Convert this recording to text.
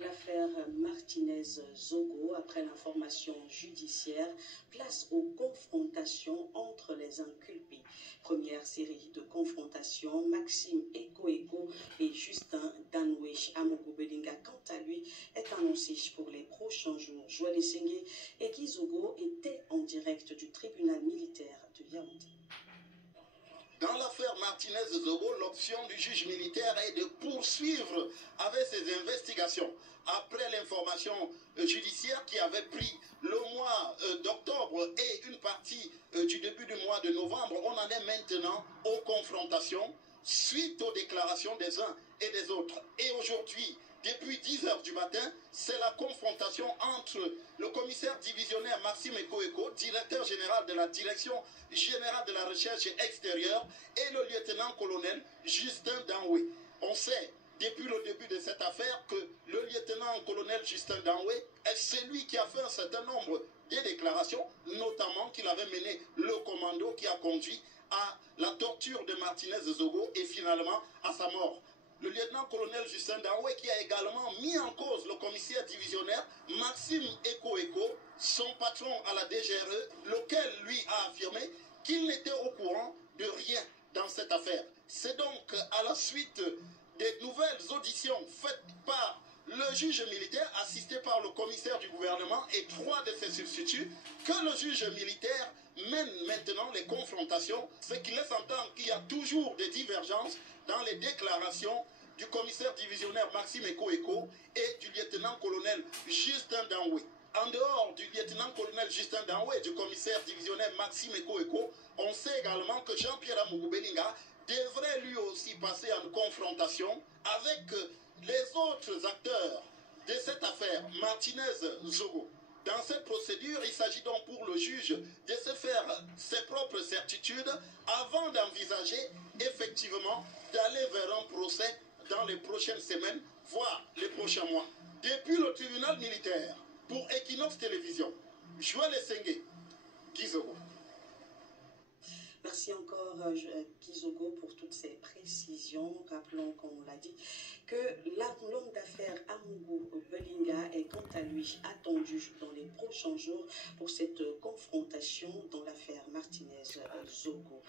L'affaire Martinez-Zogo, après l'information judiciaire, place aux confrontations entre les inculpés. Première série de confrontations, Maxime Eko et Justin Danwe Amogo Belinga, quant à lui, est annoncé pour les prochains jours. Joël Sengue et Guy Zogo étaient en direct du tribunal militaire de Yaoundé. Dans l'affaire Martinez-Zogo, l'option du juge militaire est de poursuivre avec ses investigations. Après l'information judiciaire qui avait pris le mois d'octobre et une partie du début du mois de novembre, on en est maintenant aux confrontations suite aux déclarations des uns et des autres. Et aujourd'hui, depuis 10 h du matin, c'est la confrontation entre le commissaire divisionnaire Maxime Eko, directeur général de la Direction générale de la recherche extérieure, et le lieutenant-colonel Justin Danwe. On sait, depuis le début de cette affaire, que le lieutenant-colonel Justin Danwe est celui qui a fait un certain nombre de déclarations, notamment qu'il avait mené le commando qui a conduit à la torture de Martinez-Zogo et finalement à sa mort. Le lieutenant-colonel Justin Danwe qui a également mis en cause le commissaire divisionnaire Maxime Eko, son patron à la DGRE, lequel lui a affirmé qu'il n'était au courant de rien dans cette affaire. C'est donc à la suite des nouvelles auditions faites par le juge militaire, assisté par le commissaire du gouvernement et 3 de ses substituts, que le juge militaire mène maintenant les confrontations, ce qui laisse entendre qu'il y a toujours des divergences dans les déclarations du commissaire divisionnaire Maxime Eko et du lieutenant-colonel Justin Danwe. En dehors du lieutenant-colonel Justin Danwe et du commissaire divisionnaire Maxime Eko, on sait également que Jean-Pierre Amogo Belinga devrait lui aussi passer en confrontation avec les autres acteurs de cette affaire Martinez-Zogo. Dans cette procédure, il s'agit donc pour le juge de se faire ses propres certitudes avant d'envisager effectivement d'aller vers un procès dans les prochaines semaines, voire les prochains mois. Depuis le tribunal militaire, pour Equinox Télévision, Joël Sengue, Guy Zogo. Merci encore Guy Zogo pour toutes ces précisions. Rappelons, comme on l'a dit, que l'homme d'affaires Amogo Belinga est quant à lui attendu dans les prochains jours pour cette confrontation dans l'affaire Martinez-Zogo.